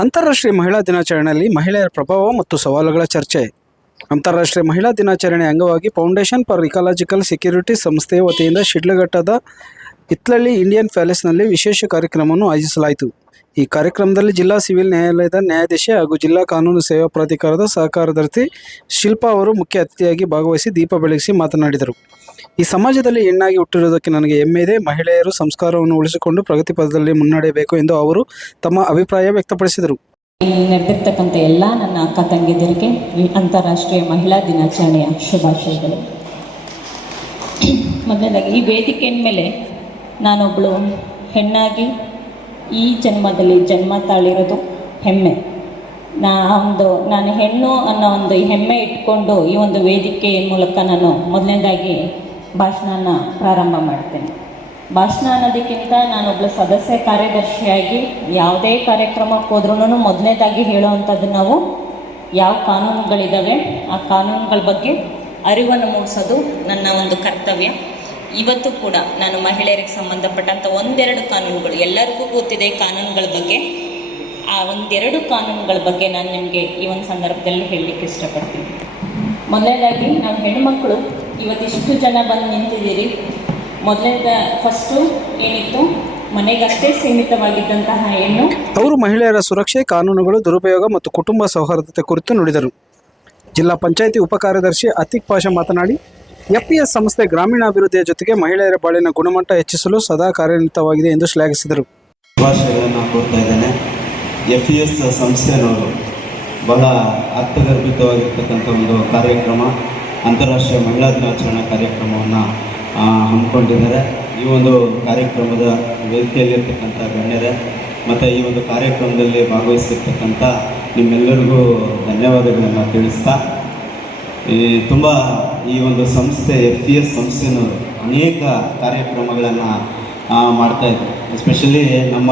ಅಂತಾರಾಷ್ಟ್ರೀಯ ಮಹಿಳಾ ದಿನಾಚರಣೆಯಲ್ಲಿ ಮಹಿಳೆಯರ ಪ್ರಭಾವ ಮತ್ತು ಸವಾಲುಗಳ ಚರ್ಚೆ. ಅಂತಾರಾಷ್ಟ್ರೀಯ ಮಹಿಳಾ ದಿನಾಚರಣೆ ಅಂಗವಾಗಿ ಫೌಂಡೇಶನ್ ಫಾರ್ ಇಕಾಲಜಿಕಲ್ ಸೆಕ್ಯೂರಿಟಿ ಸಂಸ್ಥೆಯ ವತಿಯಿಂದ ಶಿಡ್ಲಘಟ್ಟದ ಇತ್ಲಳ್ಳಿ ಇಂಡಿಯನ್ ಪ್ಯಾಲೇಸ್ನಲ್ಲಿ ವಿಶೇಷ ಕಾರ್ಯಕ್ರಮವನ್ನು ಆಯೋಜಿಸಲಾಯಿತು. ಈ ಕಾರ್ಯಕ್ರಮದಲ್ಲಿ ಜಿಲ್ಲಾ ಸಿವಿಲ್ ನ್ಯಾಯಾಲಯದ ನ್ಯಾಯಾಧೀಶ ಹಾಗೂ ಜಿಲ್ಲಾ ಕಾನೂನು ಸೇವಾ ಪ್ರಾಧಿಕಾರದ ಸಹಕಾರದರ್ಶಿ ಶಿಲ್ಪಾ ಅವರು ಮುಖ್ಯ ಅತಿಥಿಯಾಗಿ ಭಾಗವಹಿಸಿ ದೀಪ ಬೆಳಗಿಸಿ ಮಾತನಾಡಿದರು. ಈ ಸಮಾಜದಲ್ಲಿ ಹೆಣ್ಣಾಗಿ ಹುಟ್ಟಿರುವುದಕ್ಕೆ ನನಗೆ ಹೆಮ್ಮೆ ಇದೆ. ಮಹಿಳೆಯರು ಸಂಸ್ಕಾರವನ್ನು ಉಳಿಸಿಕೊಂಡು ಪ್ರಗತಿ ಪದದಲ್ಲಿ ಮುನ್ನಡೆಯಬೇಕು ಎಂದು ಅವರು ತಮ್ಮ ಅಭಿಪ್ರಾಯ ವ್ಯಕ್ತಪಡಿಸಿದರು. ನಡೆದಿರ್ತಕ್ಕಂಥ ಎಲ್ಲ ನನ್ನ ಅಕ್ಕ ತಂಗಿದರಿಗೆ ಅಂತಾರಾಷ್ಟ್ರೀಯ ಮಹಿಳಾ ದಿನಾಚರಣೆಯ ಶುಭಾಶಯಗಳು. ಮೊದಲಾಗಿ ಈ ವೇದಿಕೆಯ ಮೇಲೆ ನಾನೊಬ್ಬಳು ಹೆಣ್ಣಾಗಿ ಈ ಜನ್ಮದಲ್ಲಿ ಜನ್ಮ ತಾಳಿರೋದು ಹೆಮ್ಮೆ. ನಾ ಒಂದು, ನಾನು ಹೆಣ್ಣು ಅನ್ನೋ ಒಂದು ಹೆಮ್ಮೆ ಇಟ್ಕೊಂಡು ಈ ಒಂದು ವೇದಿಕೆ ಮೂಲಕ ನಾನು ಮೊದಲನೇದಾಗಿ ಭಾಷಣನ ಪ್ರಾರಂಭ ಮಾಡ್ತೇನೆ. ಭಾಷಣ ಅನ್ನೋದಕ್ಕಿಂತ ನಾನೊಬ್ಬಳು ಸದಸ್ಯ ಕಾರ್ಯದರ್ಶಿಯಾಗಿ ಯಾವುದೇ ಕಾರ್ಯಕ್ರಮಕ್ಕೆ ಹೋದ್ರೂ ಮೊದಲನೇದಾಗಿ ಹೇಳುವಂಥದ್ದು ನಾವು ಯಾವ ಕಾನೂನುಗಳಿದ್ದಾವೆ ಆ ಕಾನೂನುಗಳ ಬಗ್ಗೆ ಅರಿವನ್ನು ಮೂಡಿಸೋದು ನನ್ನ ಒಂದು ಕರ್ತವ್ಯ. ಇವತ್ತು ಕೂಡ ನಾನು ಮಹಿಳೆಯರಿಗೆ ಸಂಬಂಧಪಟ್ಟಂಥ ಒಂದೆರಡು ಕಾನೂನುಗಳು, ಎಲ್ಲರಿಗೂ ಗೊತ್ತಿದೆ ಕಾನೂನುಗಳ ಬಗ್ಗೆ. ಆ ಒಂದೆರಡು ಕಾನೂನುಗಳ ಬಗ್ಗೆ ನಾನು ನಿಮಗೆ ಈ ಒಂದು ಸಂದರ್ಭದಲ್ಲಿ ಹೇಳಲಿಕ್ಕೆ ಇಷ್ಟಪಡ್ತೀನಿ. ಮೊದಲನೇದಾಗಿ, ನಾವು ಹೆಣ್ಮಕ್ಳು, ಇವತ್ತಿಷ್ಟು ಜನ ಬಂದು ನಿಂತಿದ್ದೀರಿ. ಮೊದಲನೇದ ಫಸ್ಟು ಏನಿತ್ತು? ಮನೆಗಷ್ಟೇ ಸೀಮಿತವಾಗಿದ್ದಂತಹ ಹೆಣ್ಣು. ಅವರು ಮಹಿಳೆಯರ ಸುರಕ್ಷೆ, ಕಾನೂನುಗಳು, ದುರುಪಯೋಗ ಮತ್ತು ಕುಟುಂಬ ಸೌಹಾರ್ದತೆ ಕುರಿತು ನುಡಿದರು. ಜಿಲ್ಲಾ ಪಂಚಾಯಿತಿ ಉಪಕಾರ್ಯದರ್ಶಿ ಅತಿಕ್ ಪಾಷಾ ಮಾತನಾಡಿ ಎಫ್ಪಿಎಸ್ ಸಂಸ್ಥೆ ಗ್ರಾಮೀಣಾಭಿವೃದ್ಧಿಯ ಜೊತೆಗೆ ಮಹಿಳೆಯರ ಬಾಳಿನ ಗುಣಮಟ್ಟ ಹೆಚ್ಚಿಸಲು ಸದಾ ಕಾರ್ಯನಿರತವಾಗಿದೆ ಎಂದು ಶ್ಲಾಘಿಸಿದರು. ಶುಭಾಶಯಗಳನ್ನು ಕೋರ್ತಾ ಇದ್ದೇನೆ. ಎಫ್ ಇ ಎಸ್ ಸಂಸ್ಥೆನವರು ಬಹಳ ಅರ್ಥಗರ್ಭಿತವಾಗಿರ್ತಕ್ಕಂಥ ಒಂದು ಕಾರ್ಯಕ್ರಮ. ಅಂತಾರಾಷ್ಟ್ರೀಯ ಮಹಿಳಾ ದಿನಾಚರಣಾ ಕಾರ್ಯಕ್ರಮವನ್ನು ಹಮ್ಮಿಕೊಂಡಿದ್ದಾರೆ. ಈ ಒಂದು ಕಾರ್ಯಕ್ರಮದ ವೇದಿಕೆಯಲ್ಲಿರ್ತಕ್ಕಂಥ ಗಣ್ಯರೇ, ಮತ್ತು ಈ ಒಂದು ಕಾರ್ಯಕ್ರಮದಲ್ಲಿ ಭಾಗವಹಿಸಿರ್ತಕ್ಕಂಥ ನಿಮ್ಮೆಲ್ಲರಿಗೂ ಧನ್ಯವಾದಗಳನ್ನು ತಿಳಿಸ್ತಾ, ಈ, ತುಂಬ ಈ ಒಂದು ಸಂಸ್ಥೆ ಎಫ್ ಇ ಎಸ್ ಸಂಸ್ಥೆನೂ ಅನೇಕ ಕಾರ್ಯಕ್ರಮಗಳನ್ನು ಮಾಡ್ತಾ ಇದೆ ಎಸ್ಪೆಷಲಿ ನಮ್ಮ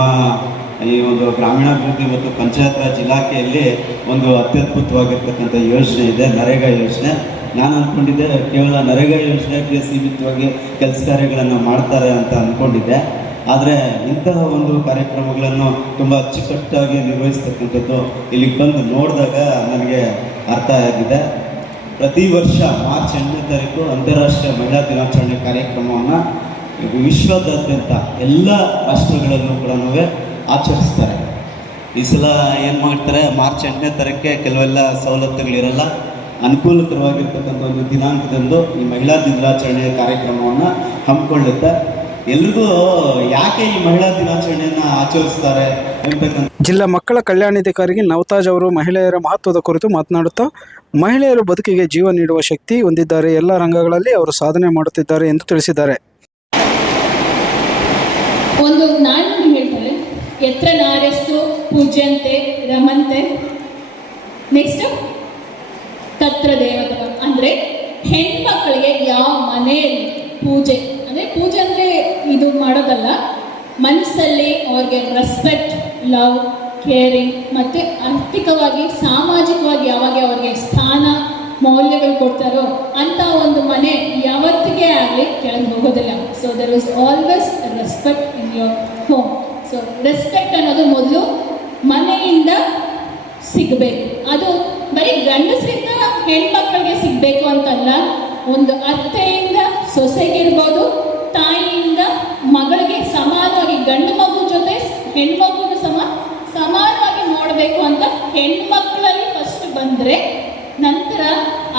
ಈ ಒಂದು ಗ್ರಾಮೀಣಾಭಿವೃದ್ಧಿ ಮತ್ತು ಪಂಚಾಯತ್ ರಾಜ್ ಇಲಾಖೆಯಲ್ಲಿ ಒಂದು ಅತ್ಯದ್ಭುತವಾಗಿರ್ತಕ್ಕಂಥ ಯೋಜನೆ ಇದೆ, ನರೇಗಾ ಯೋಜನೆ. ನಾನು ಅಂದ್ಕೊಂಡಿದ್ದೆ ಕೇವಲ ನರೇಗಾ ಯೋಜನೆಗೆ ಸೀಮಿತವಾಗಿ ಕೆಲಸ ಕಾರ್ಯಗಳನ್ನು ಮಾಡ್ತಾರೆ ಅಂತ ಅಂದ್ಕೊಂಡಿದ್ದೆ ಆದರೆ ಇಂತಹ ಒಂದು ಕಾರ್ಯಕ್ರಮಗಳನ್ನು ತುಂಬ ಅಚ್ಚುಕಟ್ಟಾಗಿ ನಿರ್ವಹಿಸ್ತಕ್ಕಂಥದ್ದು ಇಲ್ಲಿಗೆ ಬಂದು ನೋಡಿದಾಗ ನನಗೆ ಅರ್ಥ ಆಗಿದೆ. ಪ್ರತಿ ವರ್ಷ ಮಾರ್ಚ್ ಎಂಟನೇ ತಾರೀಕು ಅಂತಾರಾಷ್ಟ್ರೀಯ ಮಹಿಳಾ ದಿನಾಚರಣೆ ಕಾರ್ಯಕ್ರಮವನ್ನು ವಿಶ್ವದಾದ್ಯಂತ ಎಲ್ಲ ರಾಷ್ಟ್ರಗಳಲ್ಲೂ ಕೂಡ ಆಚರಿಸ್ತಾರೆ. ಈ ಸಲ ಏನು ಮಾಡ್ತಾರೆ, ಮಾರ್ಚ್ ಎಂಟನೇ ತಾರೀಕೆ ಕೆಲವೆಲ್ಲ ಸವಲತ್ತುಗಳಿರಲ್ಲ. ಅನುಕೂಲಕರವಾಗಿರ್ತಕ್ಕಂಥ ಒಂದು ದಿನಾಂಕದಂದು ಈ ಮಹಿಳಾ ದಿನಾಚರಣೆಯ ಕಾರ್ಯಕ್ರಮವನ್ನು ಹಮ್ಮಿಕೊಳ್ಳುತ್ತೆ. ಎಲ್ರಿಗೂ ಯಾಕೆ ಈ ಮಹಿಳಾ ದಿನಾಚರಣೆಯನ್ನು ಆಚರಿಸ್ತಾರೆ? ಜಿಲ್ಲಾ ಮಕ್ಕಳ ಕಲ್ಯಾಣಾಧಿಕಾರಿಗೆ ನವತಾಜ್ ಅವರು ಮಹಿಳೆಯರ ಮಹತ್ವದ ಕುರಿತು ಮಾತನಾಡುತ್ತಾ, ಮಹಿಳೆಯರು ಬದುಕಿಗೆ ಜೀವ ನೀಡುವ ಶಕ್ತಿ ಹೊಂದಿದ್ದಾರೆ. ಎಲ್ಲ ರಂಗಗಳಲ್ಲಿ ಅವರು ಸಾಧನೆ ಮಾಡುತ್ತಿದ್ದಾರೆ ಎಂದು ತಿಳಿಸಿದ್ದಾರೆ. ಒಂದು ನಾನು ಹೇಳ್ತಾರೆ ಎತ್ರ ಪೂಜ್ಯಂತೆ ರಮಂತೆ. ನೆಕ್ಸ್ಟ್ ತತ್ರ ಅಂದರೆ ಹೆಣ್ಮಕ್ಳಿಗೆ ಯಾವ ಮನೆಯಲ್ಲಿ ಪೂಜೆ, ಅಂದರೆ ಪೂಜೆ ಅಂದರೆ ಇದು ಮಾಡೋದಲ್ಲ ಮನಸ್ಸಲ್ಲಿ ಅವ್ರಿಗೆ ರೆಸ್ಪೆಕ್ಟ್ ಲವ್ ಕೇರಿಂಗ್ ಮತ್ತು ಆರ್ಥಿಕವಾಗಿ, ಸಾಮಾಜಿಕವಾಗಿ ಯಾವಾಗ ಅವ್ರಿಗೆ ಸ್ಥಾನ, ಮೌಲ್ಯಗಳು ಕೊಡ್ತಾರೋ ಅಂತ ಒಂದು ಮನೆ ಯಾವತ್ತಿಗೆ ಆಗಲಿ ಕೆಳಗೆ ಹೋಗೋದಿಲ್ಲ. So there is always respect in your home so respect ಅನ್ನೋದು ಮೊದಲು ಮನೆಯಿಂದ ಸಿಗಬೇಕು. ಅದು ಬರೀ ಗಂಡಸರಿಂದ ಹೆಣ್ಮಕ್ಳಿಗೆ ಸಿಗಬೇಕು ಅಂತಲ್ಲ, ಒಂದು ಅತ್ತೆಯಿಂದ ಸೊಸೆಗಿರ್ಬೋದು ನೋಡಬೇಕು ಅಂತ ಹೆಣ್ಮಕ್ಳಲ್ಲಿ ಫಸ್ಟ್ ಬಂದರೆ ನಂತರ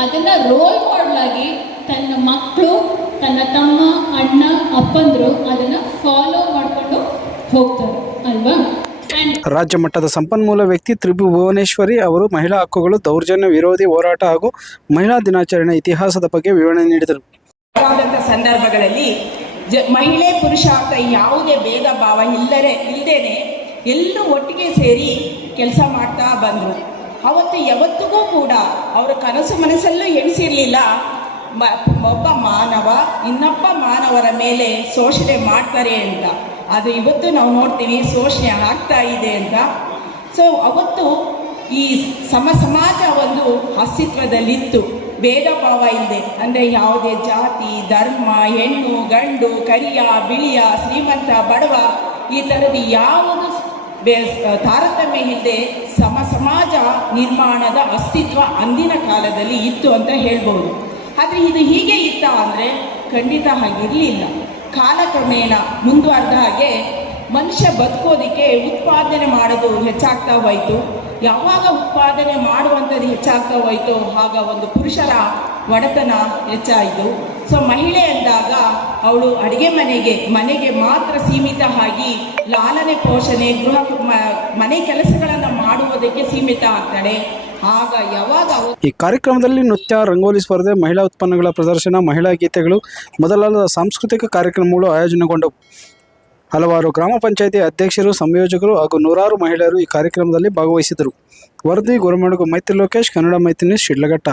ಅದನ್ನು ರೋಲ್ ಆಗಿ ತನ್ನ ಮಕ್ಕಳು ತನ್ನ ತಮ್ಮ ಅಣ್ಣ ಅಪ್ಪಂದರು ಅದನ್ನು ಫಾಲೋ ಮಾಡಿಕೊಂಡು ಹೋಗ್ತಾರೆ ಅಲ್ವಾ? ರಾಜ್ಯ ಮಟ್ಟದ ಸಂಪನ್ಮೂಲ ವ್ಯಕ್ತಿ ತ್ರಿಭು ಭುವನೇಶ್ವರಿ ಅವರು ಮಹಿಳಾ ಹಕ್ಕುಗಳು ದೌರ್ಜನ್ಯ ವಿರೋಧಿ ಹೋರಾಟ ಹಾಗೂ ಮಹಿಳಾ ದಿನಾಚರಣೆ ಇತಿಹಾಸದ ಬಗ್ಗೆ ವಿವರಣೆ ನೀಡಿದರು. ಸಂದರ್ಭಗಳಲ್ಲಿ ಜ ಮಹಿಳೆ ಪುರುಷ ಅಂತ ಯಾವುದೇ ಭೇದ ಭಾವ ಇಲ್ಲದೆ ಇಲ್ಲದೇನೆ ಎಲ್ಲರೂ ಒಟ್ಟಿಗೆ ಸೇರಿ ಕೆಲಸ ಮಾಡ್ತಾ ಬಂದರು. ಅವತ್ತು ಯಾವತ್ತಿಗೂ ಕೂಡ ಅವರ ಕನಸು ಮನಸ್ಸಲ್ಲೂ ಎಣಿಸಿರಲಿಲ್ಲ. ಮ, ಒಬ್ಬ ಮಾನವ, ಇನ್ನೊಬ್ಬ ಮಾನವರ ಮೇಲೆ ಶೋಷಣೆ ಮಾಡ್ತಾರೆ ಅಂತ. ಅದು ಇವತ್ತು ನಾವು ನೋಡ್ತೀವಿ, ಶೋಷಣೆ ಆಗ್ತಾ ಇದೆ ಅಂತ. ಸೊ ಅವತ್ತು ಈ ಸಮ, ಸಮಾಜ ಒಂದು ಅಸ್ತಿತ್ವದಲ್ಲಿತ್ತು. ಭೇದ ಭಾವ ಇಲ್ಲದೆ ಅಂದರೆ ಯಾವುದೇ ಜಾತಿ, ಧರ್ಮ, ಹೆಣ್ಣು, ಗಂಡು, ಕರಿಯ, ಬಿಳಿಯ, ಶ್ರೀಮಂತ, ಬಡವ, ಈ ಥರದ ಯಾವುದು ತಾರತಮ್ಯ ಇಲ್ಲದೆ ಸಮ ಸಮಾಜ ನಿರ್ಮಾಣದ ಅಸ್ತಿತ್ವ ಅಂದಿನ ಕಾಲದಲ್ಲಿ ಇತ್ತು ಅಂತ ಹೇಳ್ಬೋದು. ಆದರೆ ಇದು ಹೀಗೆ ಇತ್ತ ಅಂದರೆ ಖಂಡಿತ ಹಾಗಿರಲಿಲ್ಲ. ಕಾಲಕ್ರಮೇಣ ಮುಂದುವರೆದ ಹಾಗೆ ಮನುಷ್ಯ ಬದುಕೋದಕ್ಕೆ ಉತ್ಪಾದನೆ ಮಾಡೋದು ಹೆಚ್ಚಾಗ್ತಾ ಹೋಯಿತು. ಯಾವಾಗ ಉತ್ಪಾದನೆ ಮಾಡುವಂಥದ್ದು ಹೆಚ್ಚಾಗ್ತಾ ಹೋಯಿತು, ಆಗ ಒಂದು ಪುರುಷರ ಒಡೆತನ ಹೆಚ್ಚಾಯಿತು. ಸೊ ಮಹಿಳೆ ಅಂದಾಗ ಅವಳು ಅಡುಗೆ ಮನೆಗೆ ಮನೆಗೆ ಮಾತ್ರ ಸೀಮಿತ ಆಗಿ ಲಾಲನೆ ಪೋಷಣೆ ಗೃಹ ಮನೆ ಕೆಲಸಗಳನ್ನು ಮಾಡುವುದಕ್ಕೆ ಸೀಮಿತ ಆಗ್ತಾಳೆ. ಆಗ ಯಾವಾಗ ಈ ಕಾರ್ಯಕ್ರಮದಲ್ಲಿ ನೃತ್ಯ ರಂಗೋಲಿ ಸ್ಪರ್ಧೆ ಮಹಿಳಾ ಉತ್ಪನ್ನಗಳ ಪ್ರದರ್ಶನ ಮಹಿಳಾ ಗೀತೆಗಳು ಮೊದಲಾದ ಸಾಂಸ್ಕೃತಿಕ ಕಾರ್ಯಕ್ರಮಗಳು ಆಯೋಜನೆಗೊಂಡವು ಹಲವಾರು ಗ್ರಾಮ ಪಂಚಾಯಿತಿ ಅಧ್ಯಕ್ಷರು ಸಂಯೋಜಕರು ಹಾಗೂ ನೂರಾರು ಮಹಿಳೆಯರು ಈ ಕಾರ್ಯಕ್ರಮದಲ್ಲಿ ಭಾಗವಹಿಸಿದರು. ವರದಿ ಗುರುಮಡುಗು ಮೈತ್ರಿ ಲೋಕೇಶ್ ಕನ್ನಡ ಮೈತ್ರಿ ಶಿಡ್ಲಘಟ್ಟ.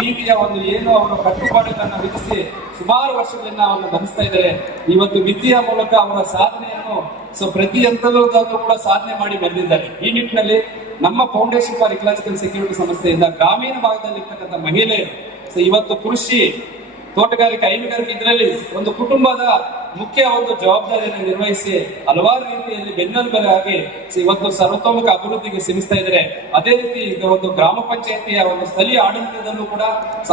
ರೀತಿಯ ಒಂದು ಏನು ಅವರು ಕಟ್ಟುಪಾಡುಗಳನ್ನು ವಿಧಿಸಿ ಸುಮಾರು ವರ್ಷಗಳಿಂದ ಅವನು ಗಮನಿಸ್ತಾ ಇದ್ದಾರೆ. ಇವತ್ತು ವಿದ್ಯೆಯ ಮೂಲಕ ಅವರ ಸಾಧನೆಯನ್ನು ಸೊ ಪ್ರತಿ ಹಂತದಲ್ಲೂ ಕೂಡ ಸಾಧನೆ ಮಾಡಿ ಬಂದಿದ್ದಾರೆ. ಈ ನಿಟ್ಟಿನಲ್ಲಿ ನಮ್ಮ ಫೌಂಡೇಶನ್ ಫಾರ್ ಇಕಲಾಜಿಕಲ್ ಸೆಕ್ಯೂರಿಟಿ ಸಂಸ್ಥೆಯಿಂದ ಗ್ರಾಮೀಣ ಭಾಗದಲ್ಲಿ ಇರ್ತಕ್ಕಂಥ ಮಹಿಳೆಯರು ಸೊ ಇವತ್ತು ಕೃಷಿ, ತೋಟಗಾರಿಕೆ, ಹೈನುಗಾರಿಕೆ ಇದರಲ್ಲಿ ಒಂದು ಕುಟುಂಬದ ಮುಖ್ಯ ಒಂದು ಜವಾಬ್ದಾರಿಯನ್ನು ನಿರ್ವಹಿಸಿ ಹಲವಾರು ರೀತಿಯಲ್ಲಿ ಬೆನ್ನೆಲುಬರ ಆಗಿ ಇವತ್ತು ಸರ್ವತೋಮುಖ ಅಭಿವೃದ್ಧಿಗೆ ಶ್ರಮಿಸ್ತಾ ಇದ್ದಾರೆ. ಅದೇ ರೀತಿ ಈಗ ಒಂದು ಗ್ರಾಮ ಪಂಚಾಯತಿಯ ಒಂದು ಸ್ಥಳೀಯ ಆಡಳಿತದಲ್ಲೂ ಕೂಡ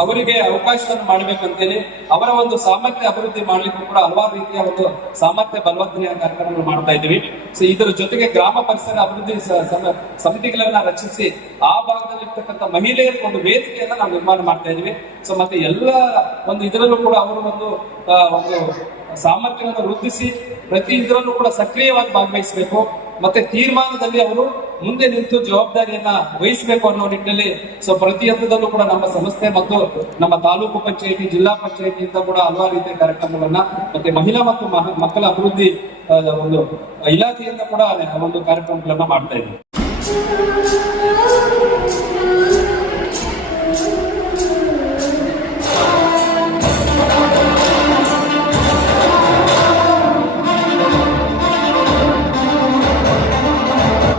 ಅವರಿಗೆ ಅವಕಾಶವನ್ನು ಮಾಡಬೇಕಂತೇಳಿ ಅವರ ಒಂದು ಸಾಮರ್ಥ್ಯ ಅಭಿವೃದ್ಧಿ ಮಾಡಲಿಕ್ಕೂ ಕೂಡ ಹಲವಾರು ರೀತಿಯ ಒಂದು ಸಾಮರ್ಥ್ಯ ಬಲವರ್ಧನೆಯ ಕಾರ್ಯಕ್ರಮಗಳು ಮಾಡ್ತಾ ಇದ್ದೀವಿ. ಸೊ ಇದರ ಜೊತೆಗೆ ಗ್ರಾಮ ಪರಿಸರ ಅಭಿವೃದ್ಧಿ ಸಮಿತಿಗಳನ್ನ ರಚಿಸಿ ಆ ಭಾಗದಲ್ಲಿ ಮಹಿಳೆಯರ ಒಂದು ವೇದಿಕೆಯನ್ನ ನಾವು ನಿರ್ಮಾಣ ಮಾಡ್ತಾ ಇದೀವಿ ಸೊ ಮತ್ತೆ ಎಲ್ಲ ಒಂದು ಇದರಲ್ಲೂ ಕೂಡ ಅವರು ಒಂದು ಒಂದು ಸಾಮರ್ಥ್ಯವನ್ನು ವೃದ್ಧಿಸಿ ಪ್ರತಿ ಇದರಲ್ಲೂ ಕೂಡ ಸಕ್ರಿಯವಾಗಿ ಭಾಗವಹಿಸಬೇಕು. ಮತ್ತೆ ತೀರ್ಮಾನದಲ್ಲಿ ಅವರು ಮುಂದೆ ನಿಂತು ಜವಾಬ್ದಾರಿಯನ್ನ ವಹಿಸಬೇಕು ಅನ್ನೋ ನಿಟ್ಟಿನಲ್ಲಿ ಸೊ ಪ್ರತಿ ಹಂತದಲ್ಲೂ ಕೂಡ ನಮ್ಮ ಸಂಸ್ಥೆ ಮತ್ತು ನಮ್ಮ ತಾಲೂಕು ಪಂಚಾಯಿತಿ, ಜಿಲ್ಲಾ ಪಂಚಾಯಿತಿಯಿಂದ ಕೂಡ ಹಲವಾರು ರೀತಿಯ ಕಾರ್ಯಕ್ರಮಗಳನ್ನ ಮತ್ತೆ ಮಹಿಳಾ ಮತ್ತು ಮಕ್ಕಳ ಅಭಿವೃದ್ಧಿ ಒಂದು ಇಲಾಖೆಯಿಂದ ಕೂಡ ಒಂದು ಕಾರ್ಯಕ್ರಮಗಳನ್ನ ಮಾಡ್ತಾ ಇದ್ದೀವಿ.